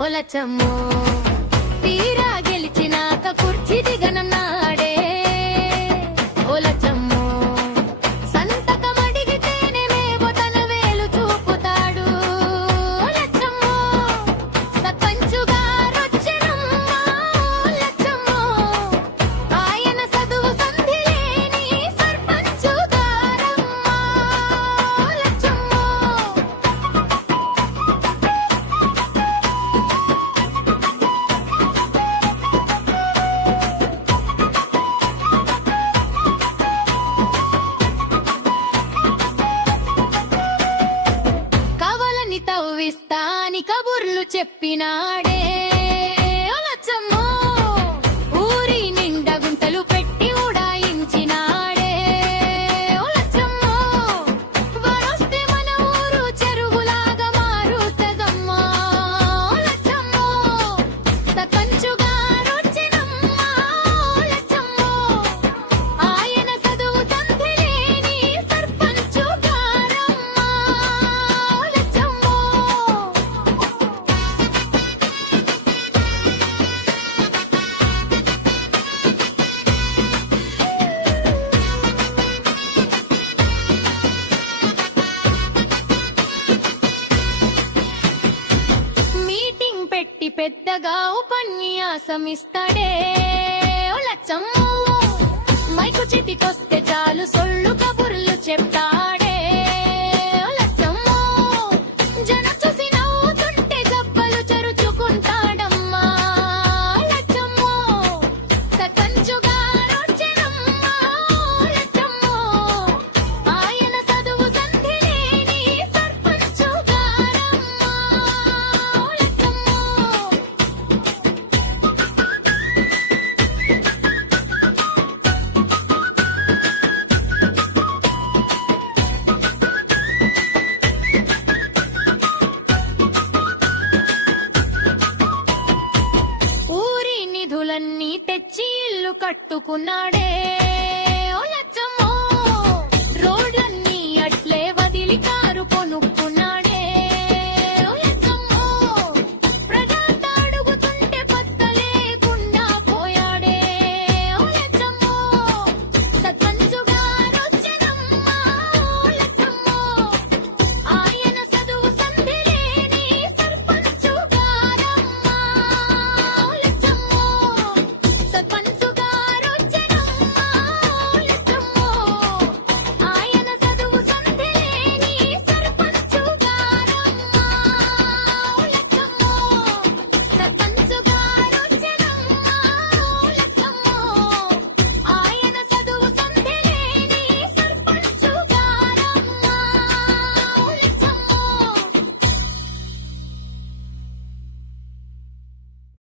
ఒలచమ్మో తీరా గెలిచినాక కుర్చీ దిగనన్నాడే ఒలచమ్మో సంతకం అడిగితేనేమో తన వేలు చూపుతాడు ఒలచమ్మో సర్పంచుగారొచ్చెనమ్మా ఒలచమ్మో ఆయన చదువు సంధి లేని సర్పంచుగారమ్మా ఒలచమ్మో కవలని తవ్విస్తాని కబుర్లు చెప్పినాడే ఒలచమ్మో ఊరి నిండా గుంతలు పెట్టి ఉడాయించినాడే ఒలచమ్మో వరొస్తే మన ఊరు చెరువులాగా మారుతదమ్మా ఒలచమ్మో సర్పంచుగారొచ్చెనమ్మా ఒలచమ్మో ఆయన చదువు సంధి లేని సర్పంచుగారమ్మా ఒలచమ్మో మీటింగ్ పెట్టి పెద్దగా ఉపన్యాసం ఇస్తాడే ఒలచమ్మో మైకు చేతికొస్తే చాలు సొల్లు కబుర్లు చెప్తాడే ఒలచమ్మో జనం చూసి నవ్వుతుంటే జబ్బలు చరుచుకుంటాడమ్మా ఒలచమ్మో సర్పంచుగారొచ్చెనమ్మా ఒలచమ్మో ఆయన చదువు సంధి లేని సర్పంచుగారమ్మా ఒలచమ్మో ఊరి నిధులన్నీ తెచ్చి ఇల్లు కట్టుకున్నాడే ఒలచమ్మో రోడ్లన్నీ అట్లే వదిలి